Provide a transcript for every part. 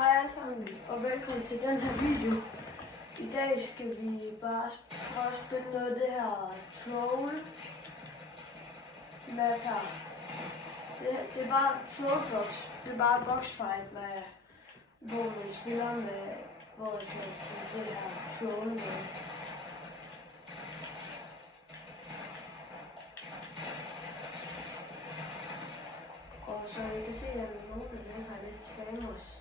Hej alle sammen, og velkommen til den her video. I dag skal vi bare prøve at spille noget af det her troll map her. Det er bare trollbox. Det er bare boxfight med, hvor vi spiller med vores det her troll med. Og så I kan se, at nogle af dem har lidt spammers.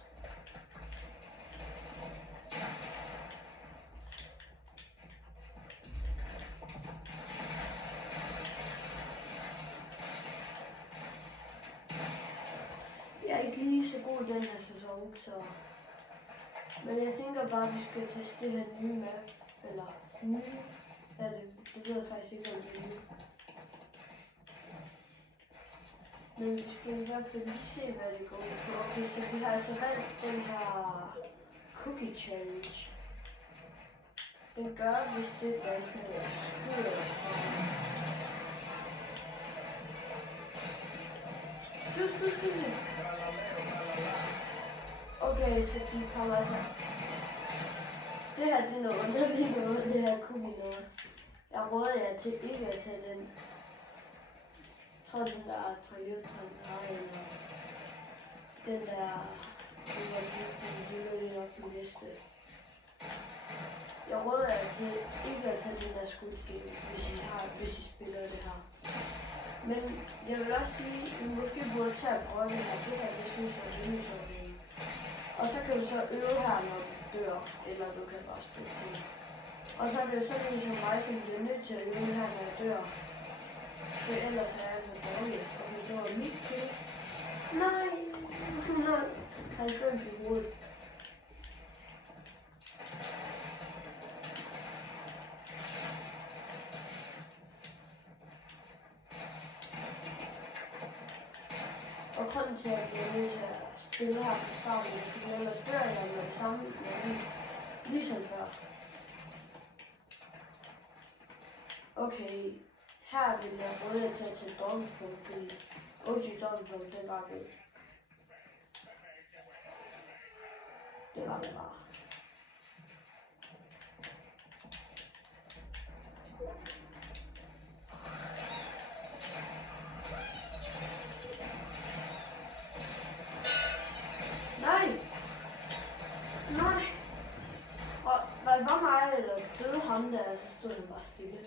Jeg er ikke lige så god den her sæson, så... Men jeg tænker bare, at vi skal teste det her nye map. Eller nye... Ja, det ved jeg faktisk ikke, om det er nye. Men vi skal i hvert fald lige se, hvad det går på. Okay, så vi har altså valgt den her cookie challenge. Den gør, hvis det er bare skyder. Skyld. Okay, så de kommer altså. Det her, det er noget underligt noget, det her cookie noget. Jeg råder jer til ikke at tage den. Jeg tror, den der trajektoren har eller den der, den er nok den næste. Jeg råder jer til ikke at tage den der Squid Game, hvis I spiller det her. Men jeg vil også sige, at I måske burde tage at prøve det her. Det her, det synes jeg er rimelig sjovt. Og så kan du så øve her, når du dør, eller du kan bare spille det. Og så er det sådan en som mig, som bliver nødt til at øve her, når jeg dør. For ellers er jeg så dårlig, og det var mit til. Nej, 90 i hovedet. Og grunden til, at jeg er nødt til at spille her fra starten, fordi ellers dør jeg med det samme, ligesom før. Okay, her vil jeg råde jer til at tage dobbeltpunkt, fordi OG dobbeltpunkt, det var det. Det var det bare. Nej! Og var det bare mig, eller døde ham der, så stod han bare stille.